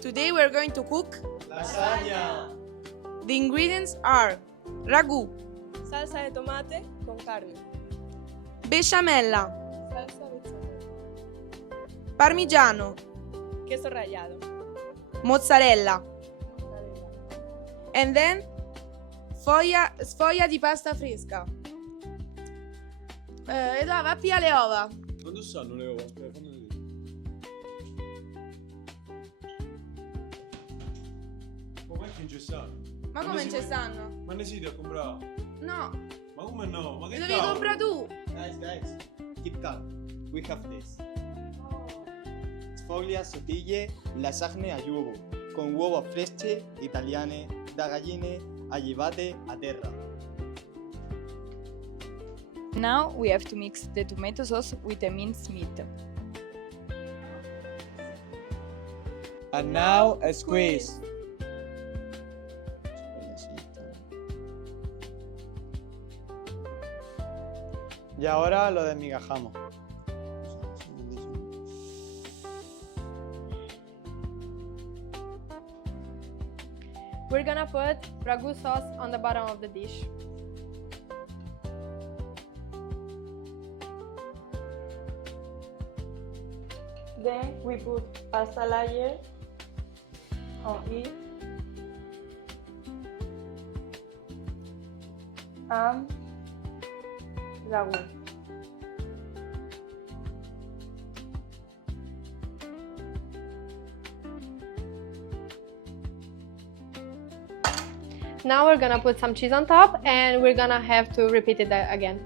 Today we're going to cook Lasagna. The ingredients are ragù, Salsa de tomate con carne. besciamella, Salsa bechamel. parmigiano, Queso rallado. mozzarella, Mozzarella. and then sfoglia di pasta fresca. Edoardo, va via le uova. Quando stanno le uova? Aspetta, fammi vedere. Ma come che non ci stanno? Ma come non ci stanno? Ma ne siete a comprare? No, Ma come no? Ma che li devi cavolo? comprare tu. Guys, keep calm. We have this. Sfoglia, sotiglie, lasagne a uovo, con uova fresche, italiane, da galline, allevate a terra. Now we have to mix the tomato sauce with the minced meat. And now a squeeze. Y ahora lo desmigajamos. We're gonna put ragu sauce on the bottom of the dish. Then we put pasta layer on it and ragu. Now we're gonna put some cheese on top and we're gonna have to repeat it again.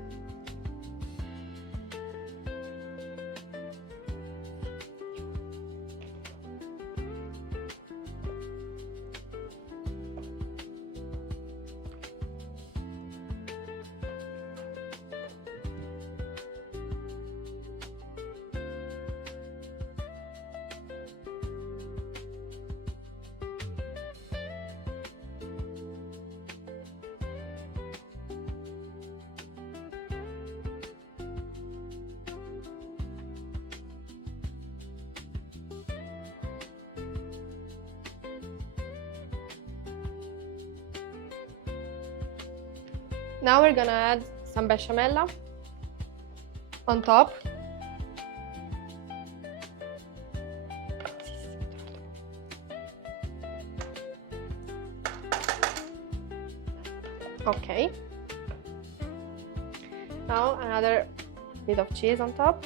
Now we're gonna add some besciamella on top. Okay. Now another bit of cheese on top.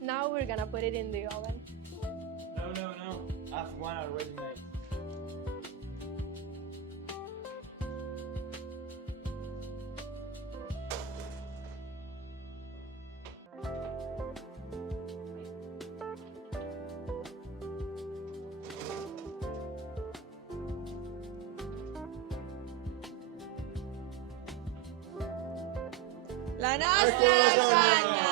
Now we're gonna put it in the oven. No. I have one already made. La nostra lasagna!